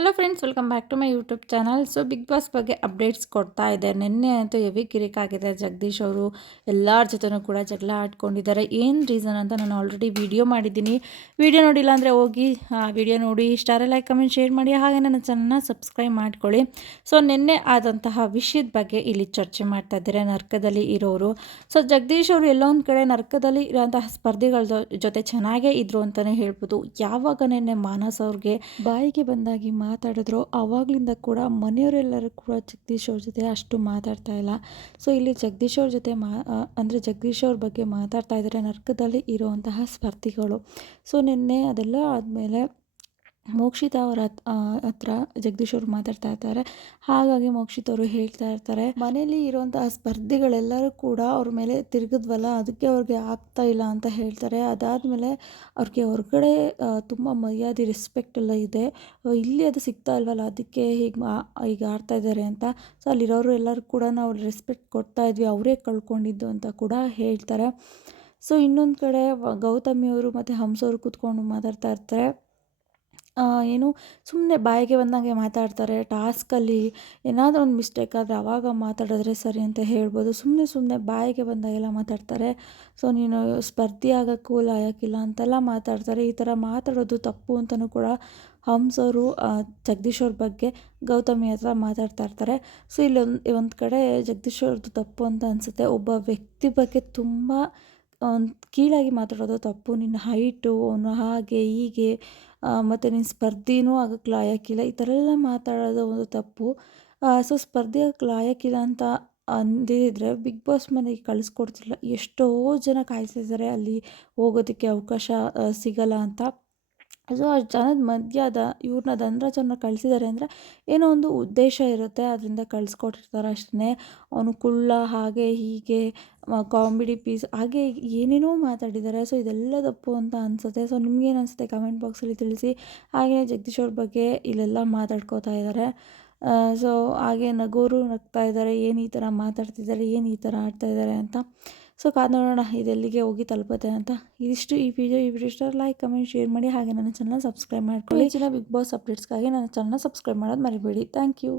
Hello friends welcome back to my YouTube channel so Big Boss ಬಗ್ಗೆ updates ಕೊಡ್ತಾ ಇದೆ ನಿನ್ನೆ ಅಂತೂ ಕಿರಿಕ್ ಆಗಿದೆ ಜಗದೀಶ್ ಅವರು. ಎಲ್ಲರ ಜೊತೆನೂ ಕೂಡ ಜಗಳ ಆಡ್ಕೊಂಡಿದ್ದಾರೆ. ಏನು ರೀಸನ್ ಅಂತ ನಾನು ಆಲ್ರೆಡಿ ವಿಡಿಯೋ ಮಾಡಿದ್ದೀನಿ. ವಿಡಿಯೋ ನೋಡಿಲ್ಲ ಅಂದರೆ ಹೋಗಿ ವಿಡಿಯೋ ನೋಡಿ ಸ್ಟಾರ ಲೈಕ್ ಕಮೆಂಟ್ ಶೇರ್ ಮಾಡಿ ಹಾಗೆ ನನ್ನ ಚಾನಲ್ನ ಸಬ್ಸ್ಕ್ರೈಬ್ ಮಾಡ್ಕೊಳ್ಳಿ. ಸೊ ನಿನ್ನೆ ಆದಂತಹ ವಿಷಯದ ಬಗ್ಗೆ ಇಲ್ಲಿ ಚರ್ಚೆ ಮಾಡ್ತಾ ಇದ್ದಾರೆ ನರ್ಕದಲ್ಲಿ ಇರೋರು. ಸೊ ಜಗದೀಶ್ ಅವರು ಎಲ್ಲೋ ಒಂದು ಕಡೆ ನರ್ಕದಲ್ಲಿ ಇರೋಂತಹ ಸ್ಪರ್ಧಿಗಳ ಜೊತೆ ಚೆನ್ನಾಗೇ ಇದ್ರು ಅಂತಲೇ ಹೇಳ್ಬೋದು. ಯಾವಾಗ ನಿನ್ನೆ ಮಾನಸ್ ಅವ್ರಿಗೆ ಬಾಯಿಗೆ ಬಂದಾಗಿ ಮಾತಾಡಿದ್ರು ಆವಾಗಲಿಂದ ಕೂಡ ಮನೆಯವರೆಲ್ಲರೂ ಕೂಡ ಜಗದೀಶ್ ಅವ್ರ ಜೊತೆ ಅಷ್ಟು ಮಾತಾಡ್ತಾ ಇಲ್ಲ. ಸೊ ಇಲ್ಲಿ ಜಗದೀಶ್ ಅವ್ರ ಜೊತೆ ಮಾ ಅಂದರೆ ಜಗದೀಶ್ ಅವ್ರ ಬಗ್ಗೆ ಮಾತಾಡ್ತಾ ಇದ್ದಾರೆ ನರ್ಕದಲ್ಲಿ ಇರುವಂತಹ ಸ್ಪರ್ಧಿಗಳು. ಸೊ ನಿನ್ನೆ ಅದೆಲ್ಲ ಆದಮೇಲೆ ಮೋಕ್ಷಿತ ಅವರ ಹತ್ರ ಜಗದೀಶ್ ಅವರು ಮಾತಾಡ್ತಾ ಇರ್ತಾರೆ. ಹಾಗಾಗಿ ಮೋಕ್ಷಿತ ಅವರು ಹೇಳ್ತಾ ಇರ್ತಾರೆ ಮನೆಯಲ್ಲಿ ಇರುವಂತಹ ಸ್ಪರ್ಧಿಗಳೆಲ್ಲರೂ ಕೂಡ ಅವ್ರ ಮೇಲೆ ತಿರುಗಿದ್ವಲ್ಲ, ಅದಕ್ಕೆ ಅವ್ರಿಗೆ ಆಗ್ತಾ ಇಲ್ಲ ಅಂತ ಹೇಳ್ತಾರೆ. ಅದಾದಮೇಲೆ ಅವ್ರಿಗೆ ಹೊರಗಡೆ ತುಂಬ ಮರ್ಯಾದೆ ರೆಸ್ಪೆಕ್ಟ್ ಎಲ್ಲ ಇದೆ. ಇಲ್ಲಿ ಅದು ಸಿಗ್ತಾ ಇಲ್ವಲ್ಲ, ಅದಕ್ಕೆ ಹೀಗೆ ಈಗ ಆಡ್ತಾ ಇದ್ದಾರೆ ಅಂತ. ಸೊ ಅಲ್ಲಿರೋರು ಎಲ್ಲರೂ ಕೂಡ ನಾವು ರೆಸ್ಪೆಕ್ಟ್ ಕೊಡ್ತಾ ಇದ್ವಿ, ಅವರೇ ಕಳ್ಕೊಂಡಿದ್ದು ಅಂತ ಕೂಡ ಹೇಳ್ತಾರೆ. ಸೊ ಇನ್ನೊಂದು ಕಡೆ ಗೌತಮಿಯವರು ಮತ್ತು ಹಂಸವರು ಕೂತ್ಕೊಂಡು ಮಾತಾಡ್ತಾ ಇರ್ತಾರೆ. ಏನು ಸುಮ್ಮನೆ ಬಾಯಿಗೆ ಬಂದಂಗೆ ಮಾತಾಡ್ತಾರೆ ಟಾಸ್ಕಲ್ಲಿ ಏನಾದರೂ ಒಂದು ಮಿಸ್ಟೇಕ್ ಆದರೆ ಆವಾಗ ಮಾತಾಡಿದ್ರೆ ಸರಿ ಅಂತ ಹೇಳ್ಬೋದು. ಸುಮ್ಮನೆ ಸುಮ್ಮನೆ ಬಾಯಿಗೆ ಬಂದಾಗೆಲ್ಲ ಮಾತಾಡ್ತಾರೆ. ಸೊ ನೀನು ಸ್ಪರ್ಧಿ ಆಗೋಕ್ಕೂ ಲಾಯಕ್ಕಿಲ್ಲ ಅಂತೆಲ್ಲ ಮಾತಾಡ್ತಾರೆ. ಈ ಥರ ಮಾತಾಡೋದು ತಪ್ಪು ಅಂತಲೂ ಕೂಡ ಹಂಸವರು ಜಗದೀಶ್ ಅವ್ರ ಬಗ್ಗೆ ಗೌತಮಿ ಹತ್ರ ಮಾತಾಡ್ತಾ ಇರ್ತಾರೆ. ಸೊ ಇಲ್ಲೊಂದು ಒಂದು ಕಡೆ ಜಗದೀಶ್ ಅವ್ರದ್ದು ತಪ್ಪು ಅಂತ ಅನಿಸುತ್ತೆ. ಒಬ್ಬ ವ್ಯಕ್ತಿ ಬಗ್ಗೆ ತುಂಬ ಕೀಳಾಗಿ ಮಾತಾಡೋದು ತಪ್ಪು. ನಿನ್ನ ಹೈಟು ಅವನು ಹಾಗೆ ಹೀಗೆ ಮತ್ತು ನೀನು ಸ್ಪರ್ಧಿನೂ ಆಗಕ್ಕೆ ಲಾಯಕ್ಕಿಲ್ಲ ಈ ಥರ ಎಲ್ಲ ಮಾತಾಡೋದು ಒಂದು ತಪ್ಪು. ಸೊ ಸ್ಪರ್ಧೆ ಆಗಕ್ಕೆ ಲಾಯಕ್ಕಿಲ್ಲ ಅಂತ ಅಂದಿದ್ರೆ ಬಿಗ್ ಬಾಸ್ ಮನೆಗೆ ಕಳಿಸ್ಕೊಡ್ತಿಲ್ಲ ಎಷ್ಟೋ ಜನ ಕಾಯ್ತಿದ್ದಾರೆ ಅಲ್ಲಿ ಹೋಗೋದಕ್ಕೆ ಅವಕಾಶ ಸಿಗಲ್ಲ ಅಂತ. ಸೊ ಅಷ್ಟು ಜನದ ಮಧ್ಯದ ಇವ್ರನ್ನ ಧನರಾಜನ್ನ ಕಳಿಸಿದ್ದಾರೆ ಅಂದರೆ ಏನೋ ಒಂದು ಉದ್ದೇಶ ಇರುತ್ತೆ ಅದರಿಂದ ಕಳಿಸ್ಕೊಟ್ಟಿರ್ತಾರೆ ಅಷ್ಟೇ ಅವನು ಕುಳ್ಳ, ಹಾಗೆ, ಹೀಗೆ ಕಾಮಿಡಿ ಪೀಸ್, ಹಾಗೆ ಏನೇನೋ ಮಾತಾಡಿದ್ದಾರೆ ಸೊ ಇದೆಲ್ಲ ತಪ್ಪು ಅಂತ ಅನಿಸುತ್ತೆ. ಸೊ ನಿಮ್ಗೇನು ಅನಿಸುತ್ತೆ ಕಮೆಂಟ್ ಬಾಕ್ಸಲ್ಲಿ ತಿಳಿಸಿ. ಹಾಗೆಯೇ ಜಗದೀಶ್ ಅವ್ರ ಬಗ್ಗೆ ಇಲ್ಲೆಲ್ಲ ಮಾತಾಡ್ಕೋತಾ ಇದ್ದಾರೆ ಸೊ ಹಾಗೆ ನಗೋರು ನಗ್ತಾ ಇದ್ದಾರೆ ಏನು ಈ ಥರ ಮಾತಾಡ್ತಿದ್ದಾರೆ ಏನು ಈ ಥರ ಆಡ್ತಾ ಇದ್ದಾರೆ ಅಂತ. ಸೊ ಕಾದು ನೋಡೋಣ ಇದೆಲ್ಲಿಗೆ ಹೋಗಿ ತಲುಪುತ್ತೆ ಅಂತ. ಇದಿಷ್ಟು ಈ ವಿಡಿಯೋ ಈ ವಿಡಿಯೋ ಇಷ್ಟ ಲೈಕ್ ಕಮೆಂಟ್ ಶೇರ್ ಮಾಡಿ ಹಾಗೆ ನನ್ನ ಚಾನಲ್ ಸಬ್ಸ್ಕ್ರೈಬ್ ಮಾಡ್ಕೊಳ್ಳಿ. ಹೆಚ್ಚಿನ ಬಿಗ್ ಬಾಸ್ ಅಪ್ಡೇಟ್ಸ್ಗಾಗಿ ನನ್ನ ಚಾನಲ್ ಸಬ್ಸ್ಕ್ರೈಬ್ ಮಾಡೋದು ಮರಿಬೇಡಿ. Thank you